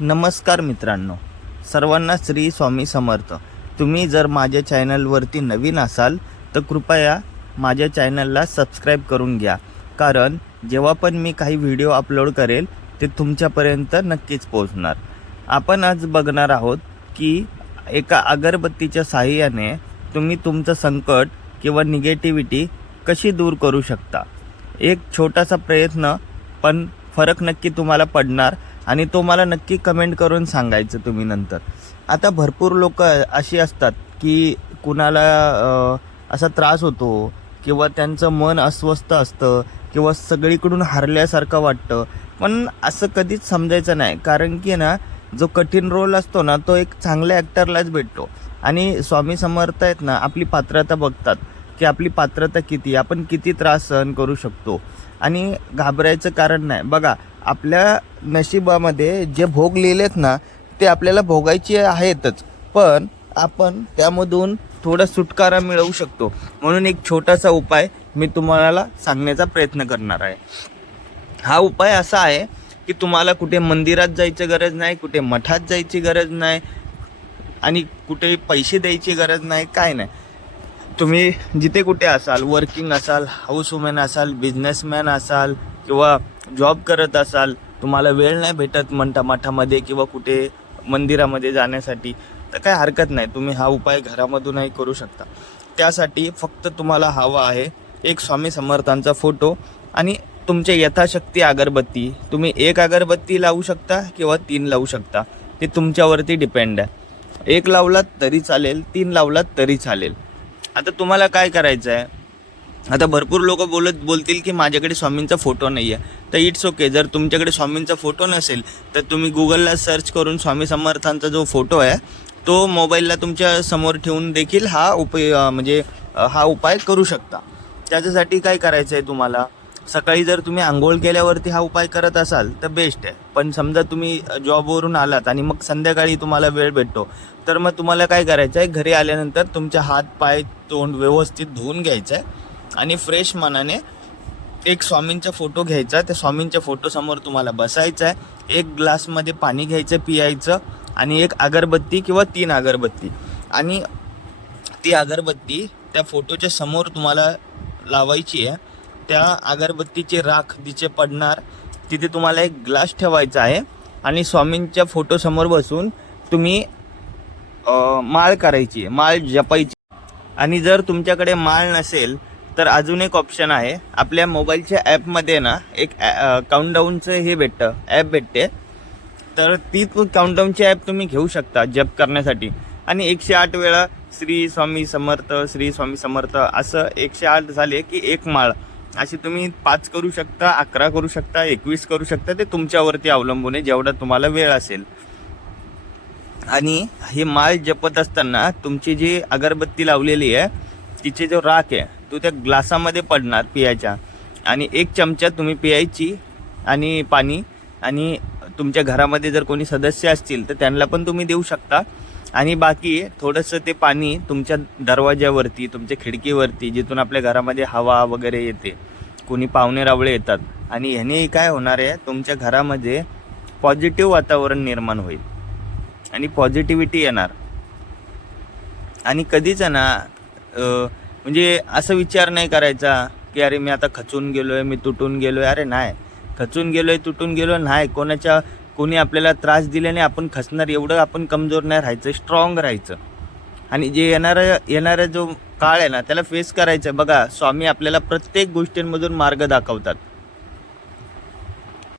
नमस्कार मित्रांनो, सर्वांना श्री स्वामी समर्थ. तुम्ही जर माझ्या चॅनलवरती नवीन असाल तर कृपया माझ्या चॅनलला सबस्क्राईब करून घ्या, कारण जेव्हा पण मी काही व्हिडिओ अपलोड करेल ते तुमच्यापर्यंत नक्कीच पोहोचणार. आपण आज बघणार आहोत की एका अगरबत्तीच्या साहाय्याने तुम्ही तुमचं संकट किंवा निगेटिव्हिटी कशी दूर करू शकता. एक छोटासा प्रयत्न, पण फरक नक्की तुम्हाला पडणार आणि तो मला नक्की कमेंट करून सांगायचं तुम्ही नंतर. आता भरपूर लोक अशी असतात की कुणाला असा त्रास होतो किंवा त्यांचं मन अस्वस्थ असतं किंवा सगळीकडून हरल्यासारखं वाटतं, पण असं कधीच समजायचं नाही, कारण की ना जो कठीण रोल असतो ना तो एक चांगल्या ॲक्टरलाच भेटतो. आणि स्वामी समर्थ आहेत ना आपली पात्रता बघतात की आपली पात्रता किती, आपण किती त्रास सहन करू शकतो. आणि घाबरायचं कारण नाही. बघा, आपल्या नशिबामध्ये जे भोग लिहिलेत ना ते आपल्याला भोगायचे आहेतच, पण आपण त्यामधून थोडा सुटकारा मिळवू शकतो. म्हणून एक छोटासा उपाय मी तुम्हाला सांगण्याचा प्रयत्न करणार आहे. हा उपाय असा आहे की तुम्हाला कुठे मंदिरात जायची गरज नाही, कुठे मठात जायची गरज नाही आणि कुठे पैसे द्यायची गरज नाही, काय नाही. तुम्ही जिथे कुठे असाल, वर्किंग असाल, हाऊस वुमॅन असाल, बिझनेसमॅन असाल किंवा जॉब करत असाल, तुम्हाला वेळ नाही भेटत मठामध्ये किंवा कुठे मंदिरामध्ये जाण्यासाठी, तर काय हरकत नाही, तुम्ही हा उपाय घरामधूनही करू शकता. त्यासाठी फक्त तुम्हाला हवा आहे एक स्वामी समर्थांचा फोटो आणि तुमच्या यथाशक्ती अगरबत्ती. तुम्ही एक अगरबत्ती लावू शकता किंवा 3 लावू शकता, ते तुमच्यावरती डिपेंड आहे. 1 लावलात तरी चालेल, 3 लावलात तरी चालेल. आता तुम्हाला काय करायचं आहे, आता भरपूर लोक बोलतील की माझ्याकडे स्वामींचा फोटो नाही आहे, तर इट्स ओके. जर तुमच्याकडे स्वामींचा फोटो नसेल तर तुम्ही गुगलला सर्च करून स्वामी समर्थांचा जो फोटो आहे तो मोबाईलला तुमच्या समोर ठेवून देखील हा उपाय करू शकता. त्याच्यासाठी काय करायचं आहे, तुम्हाला सकाळी जर तुम्ही आंघोळ केल्यावरती हा उपाय करत असाल तर बेस्ट आहे. पण समजा तुम्ही जॉबवरून आलात आणि मग संध्याकाळी तुम्हाला वेळ भेटतो, तर मग तुम्हाला काय करायचं आहे, घरी आल्यानंतर तुमच्या हात पाय तोंड व्यवस्थित धुवून घ्यायचं आहे आणि फ्रेश मनाने एक स्वामींचा फोटो घ्यायचा. त्या स्वामींच्या फोटोसमोर तुम्हाला बसायचं आहे. 1 ग्लासमध्ये पाणी घ्यायचं, पियायचं आणि 1 अगरबत्ती किंवा 3 अगरबत्ती, आणि ती अगरबत्ती त्या फोटोच्या समोर तुम्हाला लावायची आहे. त्या अगरबत्तीचे राख जिथे पडणार तिथे तुम्हाला 1 ग्लास ठेवायचा आहे आणि स्वामींच्या फोटोसमोर बसून तुम्ही माळ करायची, माळ जपायची. आणि जर तुमच्याकडे माळ नसेल तर अजून एक ऑप्शन आहे. आपल्या मोबाईलच्या ॲपमध्ये ना एक काउंटडाऊनचं हे भेटतं, ॲप भेटते, तर ती काउंटडाऊनची ॲप तुम्ही घेऊ शकता जप करण्यासाठी. आणि 108 वेळा श्री स्वामी समर्थ, श्री स्वामी समर्थ असं 108 झाले की 1 माळ अशी तुम्ही 5 करू शकता, 11 करू शकता, 21 करू शकता. ते तुमच्यावरती अवलंबून आहे, जेवढा तुम्हाला वेळ असेल. आणि हे माळ जपत असताना तुमची जी अगरबत्ती लावलेली आहे तिचे जो राख आहे तो त्या ग्लासामध्ये पडणार पियाच्या, आणि 1 चमचा तुम्ही पियायची आणि पाणी. आणि तुमच्या घरामध्ये जर कोणी सदस्य असतील तर त्यांना पण तुम्ही देऊ शकता. आणि बाकी थोडंसं ते पाणी तुमच्या दरवाज्यावरती, तुमच्या खिडकीवरती, जिथून आपल्या घरामध्ये हवा वगैरे येते, कोणी पाहुणे रावळे येतात, आणि ह्याने काय होणार आहे, तुमच्या घरामध्ये पॉझिटिव्ह वातावरण निर्माण होईल आणि पॉझिटिव्हिटी येणार. आणि कधीच ना म्हणजे असं विचार नाही करायचा की अरे मी आता खचून गेलोय, मी तुटून गेलोय. अरे नाही, खचून गेलोय, तुटून गेलो नाही. कोणी आपल्याला त्रास दिल्याने आपण खचणार एवढं आपण कमजोर नाही राहायचं, स्ट्रॉंग राहायचं. आणि जे येणारा जो काळ आहे ना त्याला फेस करायचं. बघा, स्वामी आपल्याला प्रत्येक गोष्टींमधून मार्ग दाखवतात.